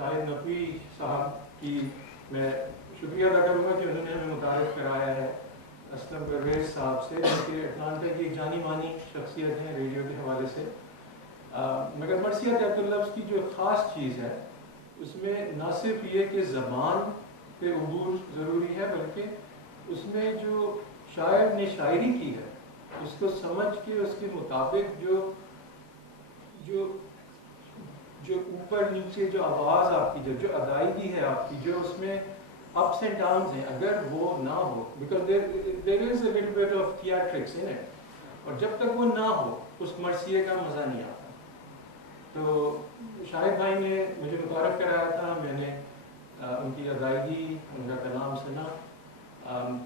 شاہد نقوی صاحب کی میں شکریہ ادا کروں گا کہ انہوں نے ہمیں متعارف کرایا ہے اسلم پرویز صاحب سے، جو کہ اٹلانٹا کی ایک جانی مانی شخصیت ہیں ریڈیو کے حوالے سے۔ مگر مرثیہ طیبۃ اللفظ کی جو خاص چیز ہے اس میں نہ صرف یہ کہ زبان پہ عبور ضروری ہے، بلکہ اس میں جو شاعر نے شاعری کی ہے اس کو سمجھ کے اس کے مطابق جو اوپر نیچے جو آواز آپ کی جو ادائیگی ہے آپ کی، جو اس میں اپس اینڈ ڈاؤنز ہیں، اگر وہ نہ ہو، because there is a little bit of theatrics in it, اور جب تک وہ نہ ہو اس مرثیے کا مزہ نہیں آتا۔ تو شاہد بھائی نے مجھے متعارف کرایا تھا، میں نے ان کی ادائیگی، ان کا کلام سنا،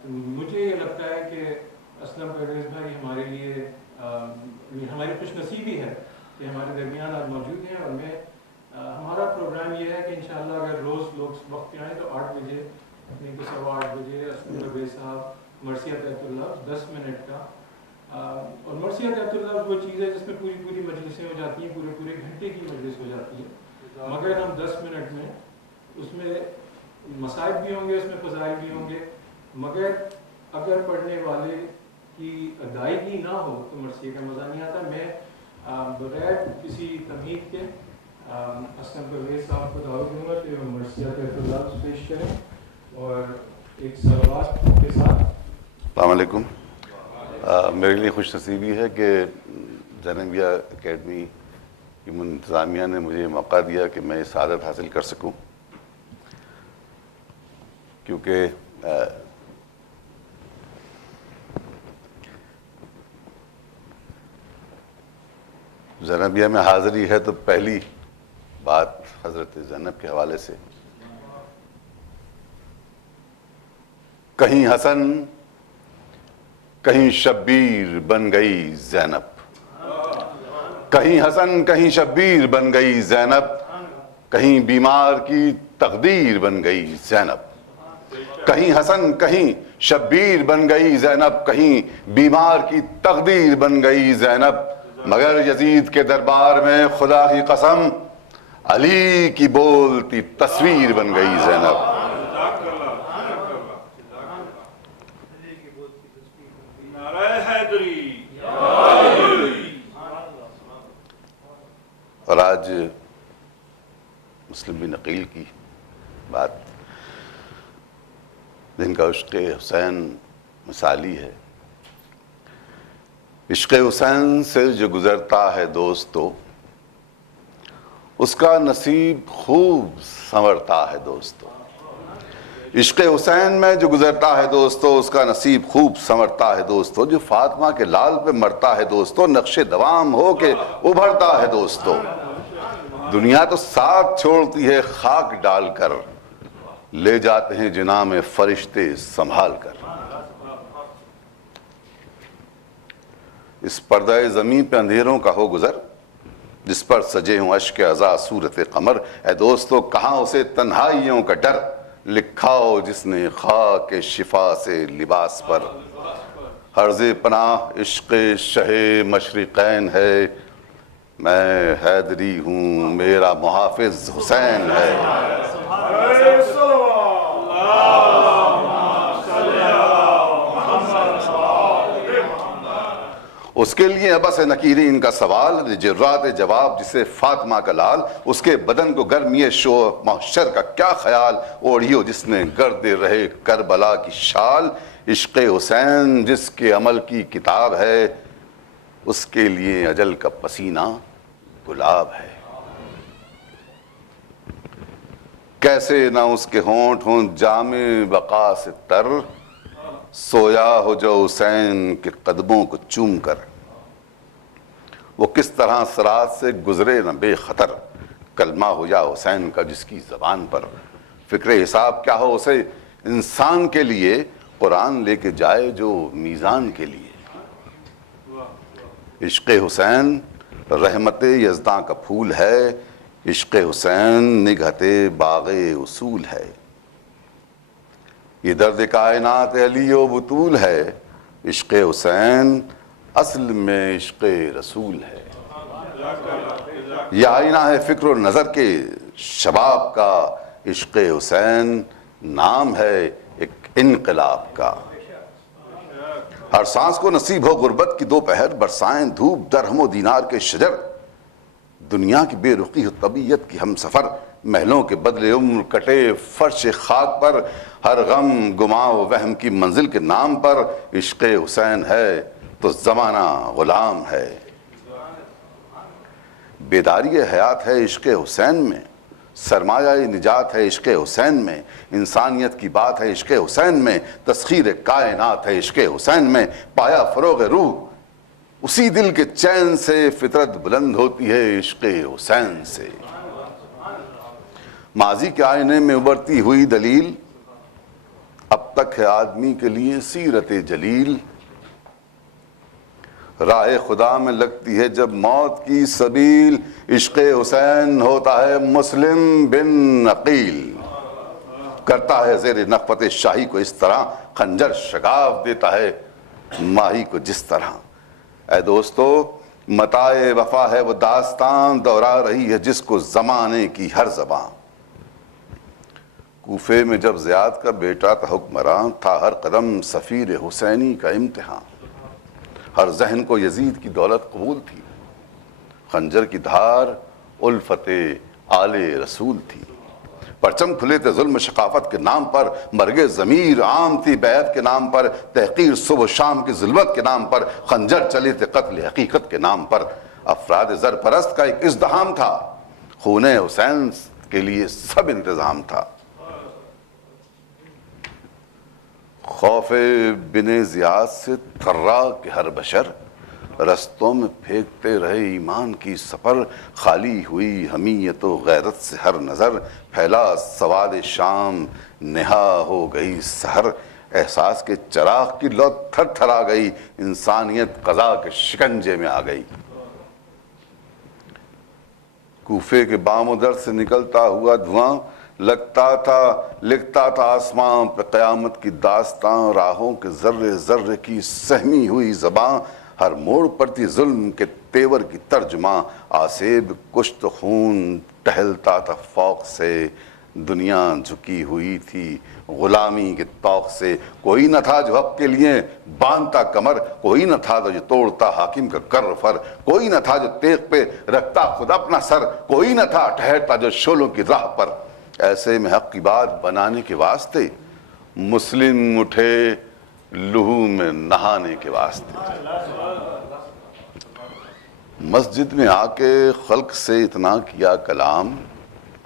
تو مجھے یہ لگتا ہے کہ اسلم پرویز بھائی ہمارے لیے ہماری خوش نصیبی ہے کہ ہمارے درمیان آج موجود ہیں، اور ہمارا پروگرام یہ ہے کہ انشاءاللہ اگر روز لوگ وقت پہ آئیں تو 8 بجے اپنے کو 8:15 بجے اسلم پرویز صاحب مرثیہ طیبۃ اللفظ 10 منٹ کا، اور مرثیہ طیبۃ اللفظ وہ چیز ہے جس میں پوری مجلسیں ہو جاتی ہیں، پورے گھنٹے کی مجلس ہو جاتی ہے، مگر ہم 10 منٹ میں اس میں مصائب بھی ہوں گے، اس میں فضائل بھی ہوں گے، مگر اگر پڑھنے والے کی ادائیگی نہ ہو تو مرثیے کا مزہ نہیں آتا۔ میں بغیر کسی تمہید کے اسلم پرویز صاحب کو دعوت دوں گا کہ وہ مرثیہ طیبۃ اللفظ پیش کریں، اور ایک صلوات کے ساتھ۔ السلام علیکم۔ میرے لیے خوش نصیبی ہے کہ زینبیہ اکیڈمی کی انتظامیہ نے مجھے موقع دیا کہ میں سعادت حاصل کر سکوں، کیونکہ زینبیہ میں حاضری ہے تو پہلی بات حضرت زینب کے حوالے سے، کہیں حسن کہیں شبیر بن گئی زینب، کہیں حسن کہیں شبیر بن گئی زینب، کہیں بیمار کی تقدیر بن گئی زینب، کہیں حسن کہیں شبیر بن گئی زینب، کہیں بیمار کی تقدیر بن گئی زینب، مگر یزید کے دربار میں خدا کی قسم علی کی بولتی تصویر بن گئی زینب۔ اور آج مسلم بن عقیل کی بات، جن کا عشق حسین مثالی ہے، عشق حسین سے جو گزرتا ہے دوستو اس کا نصیب خوب سنورتا ہے دوستو، عشق حسین میں جو گزرتا ہے دوستو اس کا نصیب خوب سنورتا ہے دوستو، جو فاطمہ کے لال پہ مرتا ہے دوستو نقش دوام ہو کے ابھرتا ہے دوستو، دنیا تو ساتھ چھوڑتی ہے خاک ڈال کر، لے جاتے ہیں جناح میں فرشتے سنبھال کر، اس پردہ زمین پہ اندھیروں کا ہو گزر، جس پر سجے ہوں اشک عزا صورت قمر، اے دوستو کہاں اسے تنہائیوں کا ڈر، لکھاؤ جس نے خاک شفا سے لباس پر، حرز پناہ عشق شہ مشرقین ہے، میں حیدری ہوں میرا محافظ حسین ہے۔ اس کے لیے بس نکیرین کا سوال، جرات جواب جسے فاطمہ کا لال، اس کے بدن کو گرمی شو محشر کا کیا خیال، اوڑھیو جس نے گرد رہے کربلا کی شال، عشق حسین جس کے عمل کی کتاب ہے، اس کے لیے اجل کا پسینہ گلاب ہے، کیسے نہ اس کے ہونٹ ہوں جام بقا سے تر، سویا ہو جو حسین کے قدموں کو چوم کر، وہ کس طرح صراط سے گزرے نہ بے خطر، کلمہ ہو یا حسین کا جس کی زبان پر، فکر حساب کیا ہو اسے انسان کے لیے، قرآن لے کے جائے جو میزان کے لیے، عشق حسین رحمت یزداں کا پھول ہے، عشق حسین نگہت باغ اصول ہے، یہ درد کائنات علی و بطول ہے، عشق حسین اصل میں عشق رسول ہے، یہ آئینہ ہے فکر و نظر کے شباب کا، عشق حسین نام ہے ایک انقلاب کا۔ ہر سانس کو نصیب ہو غربت کی دوپہر، برسائیں دھوپ درہم و دینار کے شجر، دنیا کی بے رخی ہو طبیعت کی ہم سفر، محلوں کے بدلے عمر کٹے فرش خاک پر، ہر غم گماں و وہم کی منزل کے نام پر، عشق حسین ہے تو زمانہ غلام ہے۔ بیداری حیات ہے عشق حسین میں، سرمایہ نجات ہے عشق حسین میں، انسانیت کی بات ہے عشق حسین میں، تسخیر کائنات ہے عشق حسین میں، پایا فروغ روح اسی دل کے چین سے، فطرت بلند ہوتی ہے عشق حسین سے۔ ماضی کے آئینے میں ابھرتی ہوئی دلیل، اب تک ہے آدمی کے لیے سیرت جلیل، راہ خدا میں لگتی ہے جب موت کی سبیل، عشق حسین ہوتا ہے مسلم بن عقیل، کرتا ہے زیر نخوت شاہی کو اس طرح، خنجر شگاف دیتا ہے ماہی کو جس طرح۔ اے دوستو، متاع وفا ہے وہ داستان دہرا رہی ہے جس کو زمانے کی ہر زبان۔ کوفے میں جب زیاد کا بیٹا تھا حکمراں، تھا ہر قدم سفیر حسینی کا امتحان، ہر ذہن کو یزید کی دولت قبول تھی، خنجر کی دھار الفت آل رسول تھی، پرچم کھلے تھے ظلم ثقافت کے نام پر، مرگ ضمیر عام تھی بیعت کے نام پر، تحقیر صبح و شام کی ظلمت کے نام پر، خنجر چلے تھے قتل حقیقت کے نام پر، افراد زر پرست کا ایک ازدحام تھا، خون حسین کے لیے سب انتظام تھا۔ خوف بن زیاد سے تھرا کہ ہر بشر، رستوں میں پھینکتے رہے ایمان کی سفر، خالی ہوئی حمیت و غیرت سے ہر نظر، پھیلا سواد شام نہا ہو گئی سحر، احساس کے چراغ کی لو تھر تھرا گئی، انسانیت قضا کے شکنجے میں آ گئی۔ کوفے کے بام و در سے نکلتا ہوا دھواں، لکھتا تھا آسمان پہ قیامت کی داستان، راہوں کے ذرے ذرے کی سہمی ہوئی زباں، ہر موڑ پر تھی ظلم کے تیور کی ترجماں، آسیب کشت خون ٹہلتا تھا فوق سے، دنیا جھکی ہوئی تھی غلامی کے طوق سے، کوئی نہ تھا جو حق کے لیے باندھتا کمر، کوئی نہ تھا جو توڑتا حاکم کا کر فر، کوئی نہ تھا جو تیغ پہ رکھتا خود اپنا سر، کوئی نہ تھا ٹھہرتا جو شعلوں کی راہ پر۔ ایسے میں حق کی بات بنانے کے واسطے مسلم اٹھے لہو میں نہانے کے واسطے۔ مسجد میں آ کے خلق سے اتنا کیا کلام،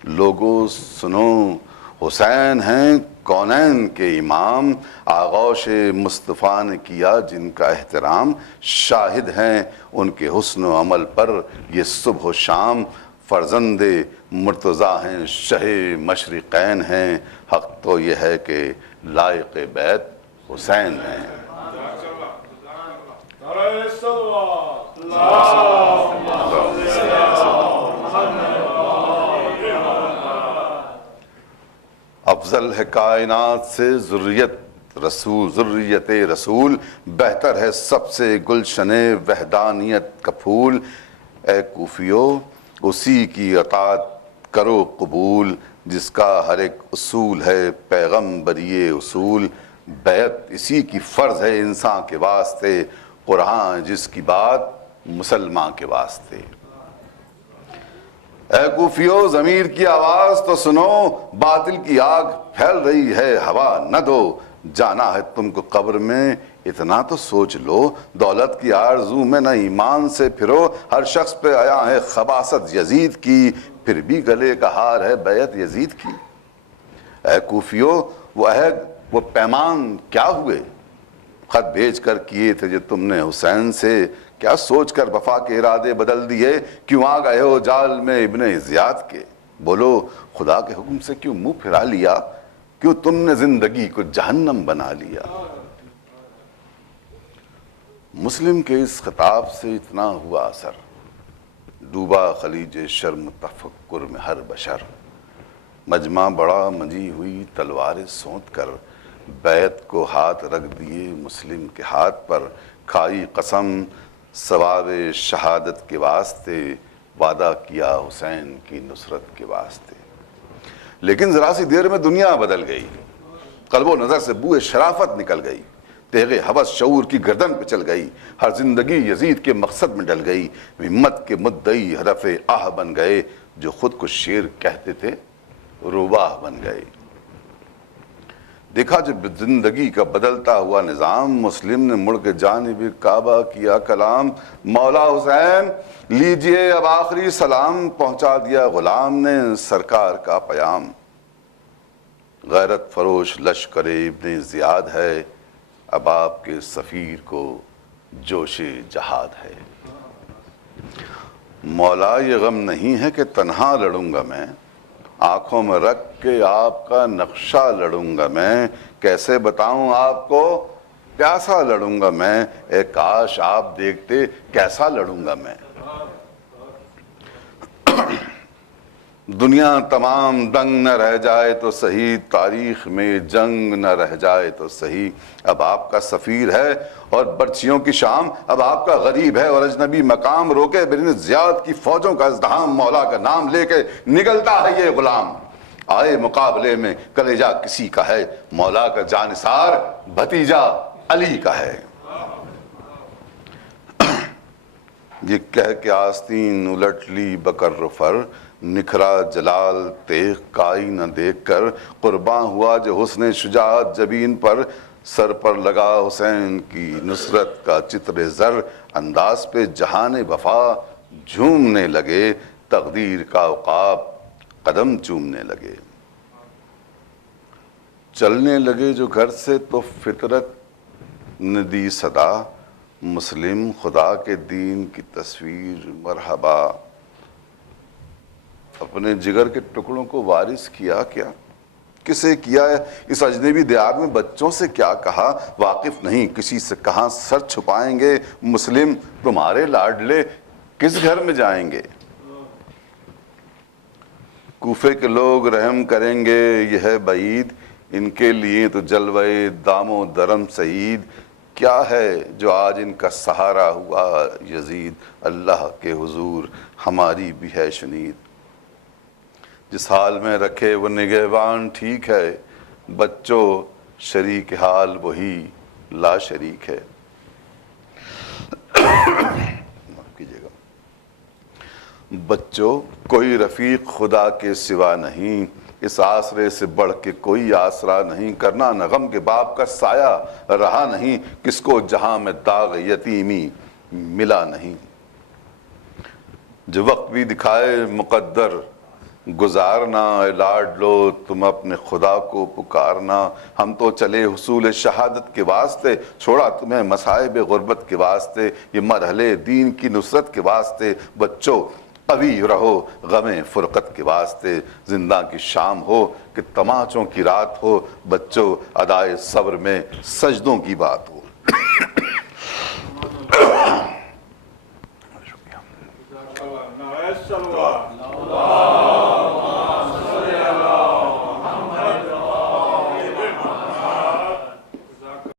لوگوں سنو حسین ہیں کونین کے امام، آغوش مصطفیٰ نے کیا جن کا احترام، شاہد ہیں ان کے حسن و عمل پر یہ صبح و شام، فرزند مرتضیٰ ہیں شہ مشرقین ہیں، حق تو یہ ہے کہ لائق بیت حسین ہیں۔ افضل ہے کائنات سے ذریت رسول، بہتر ہے سب سے گلشن وحدانیت کا پھول، اے کوفیو اسی کی اطاعت کرو قبول، جس کا ہر ایک اصول ہے پیغمبری اصول، بیعت اسی کی فرض ہے انسان کے واسطے، قرآن جس کی بات مسلمان کے واسطے۔ اے کوفیو ضمیر کی آواز تو سنو، باطل کی آگ پھیل رہی ہے ہوا نہ دو، جانا ہے تم کو قبر میں اتنا تو سوچ لو، دولت کی آرزو میں نہ ایمان سے پھرو، ہر شخص پہ آیا ہے خباثت یزید کی، پھر بھی گلے کا ہار ہے بیعت یزید کی۔ اے کوفیو وہ عہد وہ پیمان کیا ہوئے، خط بھیج کر کیے تھے جو تم نے حسین سے، کیا سوچ کر وفا کے ارادے بدل دیے، کیوں آ گئے ہو جال میں ابن زیاد کے، بولو خدا کے حکم سے کیوں منہ پھرا لیا، کیوں تم نے زندگی کو جہنم بنا لیا۔ مسلم کے اس خطاب سے اتنا ہوا اثر، ڈوبا خلیج شرم تفکر میں ہر بشر، مجمع بڑا مجی ہوئی تلوار سونت کر، بیعت کو ہاتھ رکھ دیے مسلم کے ہاتھ پر، کھائی قسم ثواب شہادت کے واسطے، وعدہ کیا حسین کی نصرت کے واسطے۔ لیکن ذرا سی دیر میں دنیا بدل گئی، قلب و نظر سے بوئے شرافت نکل گئی، تیغ ہوس شعور کی گردن پہ چل گئی، ہر زندگی یزید کے مقصد میں ڈل گئی، ہمت کے مدعی حرف آہ بن گئے، جو خود کو شیر کہتے تھے رباہ بن گئے۔ دیکھا جب زندگی کا بدلتا ہوا نظام، مسلم نے مڑ کے جانب کعبہ کیا کلام، مولا حسین لیجئے اب آخری سلام، پہنچا دیا غلام نے سرکار کا پیام۔ غیرت فروش لشکر ابن زیاد ہے، اب آپ کے سفیر کو جوش جہاد ہے۔ مولا یہ غم نہیں ہے کہ تنہا لڑوں گا میں، آنکھوں میں رکھ کے آپ کا نقشہ لڑوں گا میں، کیسے بتاؤں آپ کو پیاسا لڑوں گا میں، اے کاش آپ دیکھتے کیسا لڑوں گا میں۔ دنیا تمام دنگ نہ رہ جائے تو صحیح، تاریخ میں جنگ نہ رہ جائے تو صحیح، اب آپ کا سفیر ہے اور برچیوں کی شام، اب آپ کا غریب ہے اور اجنبی مقام، روکے بن زیاد کی فوجوں کا ازدحام، مولا کا نام لے کے نکلتا ہے یہ غلام، آئے مقابلے میں کلیجہ کسی کا ہے، مولا کا جانثار بھتیجا علی کا ہے۔ یہ کہہ کے آستین الٹ لی بکر فر، نکھرا جلال تیغ کائی نہ دیکھ کر، قرباں ہوا جو حسن شجاعت جبین پر، سر پر لگا حسین کی نصرت کا چتر زر، انداز پہ جہان وفا جھومنے لگے، تقدیر کا عقاب قدم چومنے لگے۔ چلنے لگے جو گھر سے تو فطرت نے دی صدا، مسلم خدا کے دین کی تصویر مرحبا، اپنے جگر کے ٹکڑوں کو وارث کیا کیا، کسے کیا ہے اس اجنبی دیار میں، بچوں سے کیا کہا واقف نہیں کسی سے، کہاں سر چھپائیں گے مسلم تمہارے لاڈلے کس گھر میں جائیں گے۔ کوفے کے لوگ رحم کریں گے یہ ہے بعید، ان کے لیے تو جلوے دام و درم سعید، کیا ہے جو آج ان کا سہارا ہوا یزید، اللہ کے حضور ہماری بھی ہے شنید۔ جس حال میں رکھے وہ نگہبان ٹھیک ہے، بچوں شریک حال وہی لا شریک ہے۔ بچوں کوئی رفیق خدا کے سوا نہیں، اس آسرے سے بڑھ کے کوئی آسرا نہیں، کرنا نہ غم کے باپ کا سایہ رہا نہیں، کس کو جہاں میں داغ یتیمی ملا نہیں۔ جو وقت بھی دکھائے مقدر گزارنا، اے لاڈ لو تم اپنے خدا کو پکارنا، ہم تو چلے حصول شہادت کے واسطے، چھوڑا تمہیں مصائب غربت کے واسطے، یہ مرحلے دین کی نصرت کے واسطے، بچوں قوی رہو غم فرقت کے واسطے، زندہ کی شام ہو کہ تماچوں کی رات ہو، بچوں ادائے صبر میں سجدوں کی بات ہو۔ اللہ